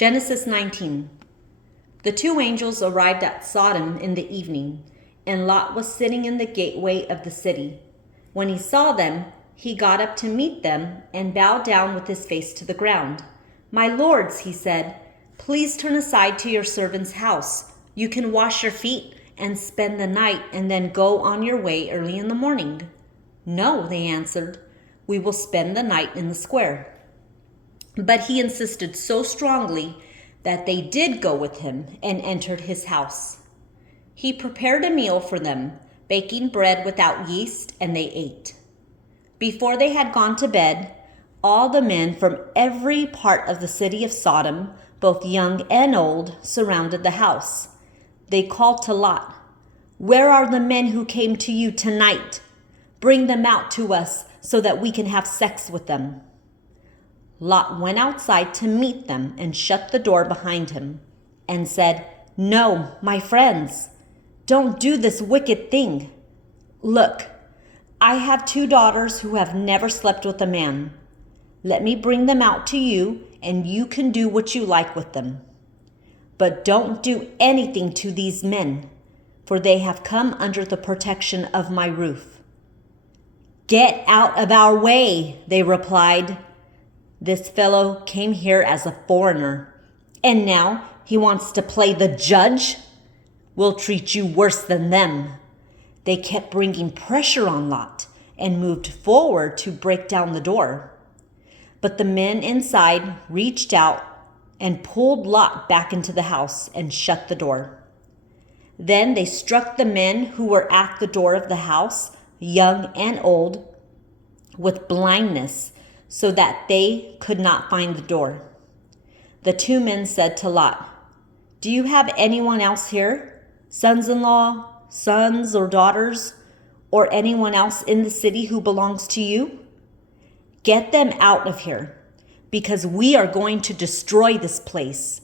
Genesis 19. The two angels arrived at Sodom in the evening, and Lot was sitting in the gateway of the city. When he saw them, he got up to meet them and bowed down with his face to the ground. "My lords," he said, "please turn aside to your servant's house. You can wash your feet and spend the night and then go on your way early in the morning." "No," they answered, "we will spend the night in the square." But he insisted so strongly that they did go with him and entered his house. He prepared a meal for them, baking bread without yeast, and they ate. Before they had gone to bed, all the men from every part of the city of Sodom, both young and old, surrounded the house. They called to Lot, "Where are the men who came to you tonight? Bring them out to us so that we can have sex with them." Lot went outside to meet them and shut the door behind him and said, "No, my friends, don't do this wicked thing. Look, I have 2 daughters who have never slept with a man. Let me bring them out to you, and you can do what you like with them. But don't do anything to these men, for they have come under the protection of my roof." "Get out of our way," they replied. "This fellow came here as a foreigner, and now he wants to play the judge? We'll treat you worse than them." They kept bringing pressure on Lot and moved forward to break down the door. But the men inside reached out and pulled Lot back into the house and shut the door. Then they struck the men who were at the door of the house, young and old, with blindness, so that they could not find the door. The 2 men said to Lot, "Do you have anyone else here? Sons-in-law, sons or daughters, or anyone else in the city who belongs to you? Get them out of here, because we are going to destroy this place.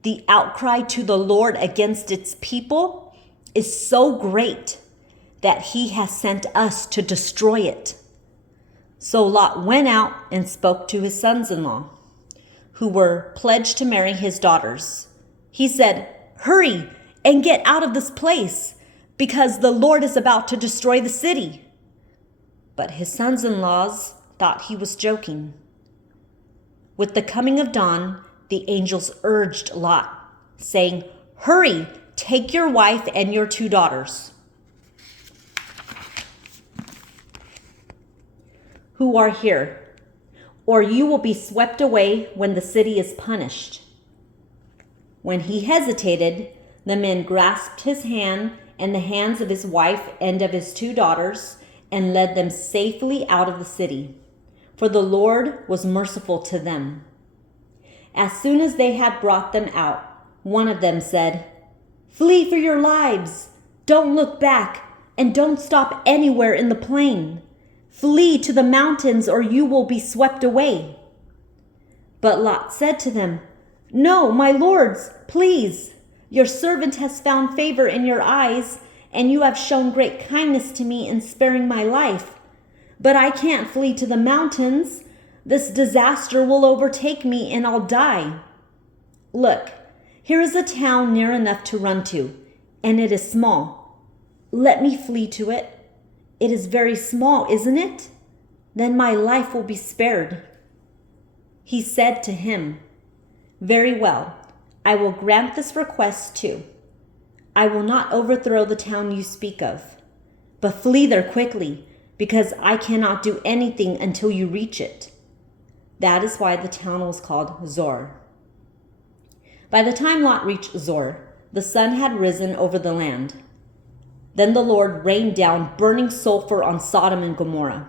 The outcry to the Lord against its people is so great that he has sent us to destroy it." So Lot went out and spoke to his sons-in-law, who were pledged to marry his daughters. He said, "Hurry and get out of this place, because the Lord is about to destroy the city." But his sons-in-laws thought he was joking. With the coming of dawn, the angels urged Lot, saying, "Hurry, take your wife and your 2 daughters. Who are here, or you will be swept away when the city is punished." When he hesitated, the men grasped his hand and the hands of his wife and of his 2 daughters and led them safely out of the city, for the Lord was merciful to them. As soon as they had brought them out, one of them said, "Flee for your lives! Don't look back, and don't stop anywhere in the plain. Flee to the mountains, or you will be swept away." But Lot said to them, "No, my lords, please. Your servant has found favor in your eyes, and you have shown great kindness to me in sparing my life. But I can't flee to the mountains. This disaster will overtake me, and I'll die. Look, here is a town near enough to run to, and it is small. Let me flee to it. It is very small, isn't it? Then my life will be spared." He said to him, "Very well, I will grant this request too. I will not overthrow the town you speak of, but flee there quickly, because I cannot do anything until you reach it." That is why the town was called Zoar. By the time Lot reached Zoar, the sun had risen over the land. Then the Lord rained down burning sulfur on Sodom and Gomorrah,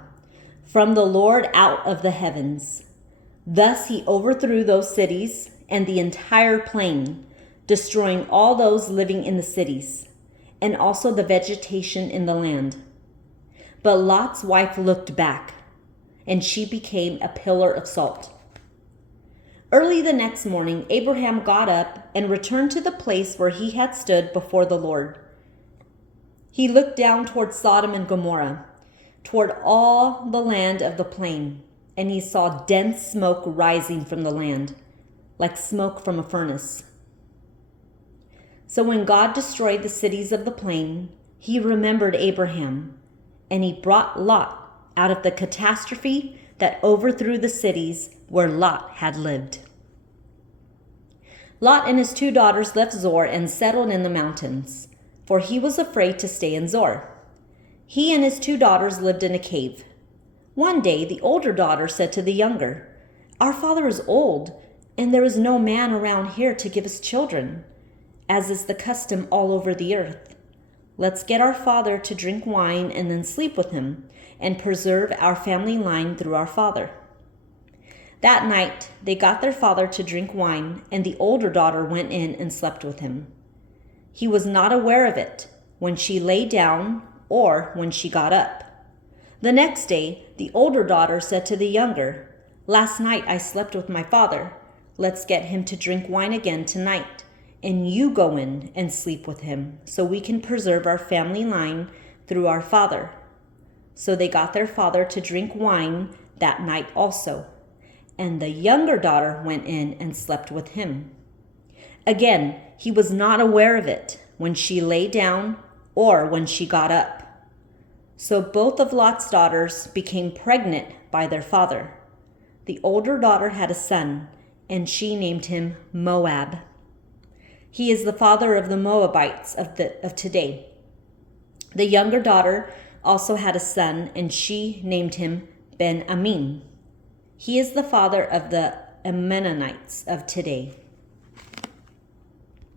from the Lord out of the heavens. Thus he overthrew those cities and the entire plain, destroying all those living in the cities, and also the vegetation in the land. But Lot's wife looked back, and she became a pillar of salt. Early the next morning, Abraham got up and returned to the place where he had stood before the Lord. He looked down toward Sodom and Gomorrah, toward all the land of the plain, and he saw dense smoke rising from the land. like smoke from a furnace. So when God destroyed the cities of the plain, he remembered Abraham, and he brought Lot out of the catastrophe that overthrew the cities where Lot had lived. Lot and his 2 daughters left Zoar and settled in the mountains, for he was afraid to stay in Zoar. He and his 2 daughters lived in a cave. One day the older daughter said to the younger, "Our father is old, and there is no man around here to give us children, as is the custom all over the earth. Let's get our father to drink wine and then sleep with him, and preserve our family line through our father." That night they got their father to drink wine, and the older daughter went in and slept with him. He was not aware of it when she lay down or when she got up. The next day the older daughter said to the younger, "Last night I slept with my father. Let's get him to drink wine again tonight, and you go in and sleep with him, so we can preserve our family line through our father." So they got their father to drink wine that night also, and the younger daughter went in and slept with him. Again, he was not aware of it when she lay down or when she got up. So both of Lot's daughters became pregnant by their father. The older daughter had a son, and she named him Moab. He is the father of the Moabites of today. The younger daughter also had a son, and she named him Ben-Ammi. He is the father of the Ammonites of today.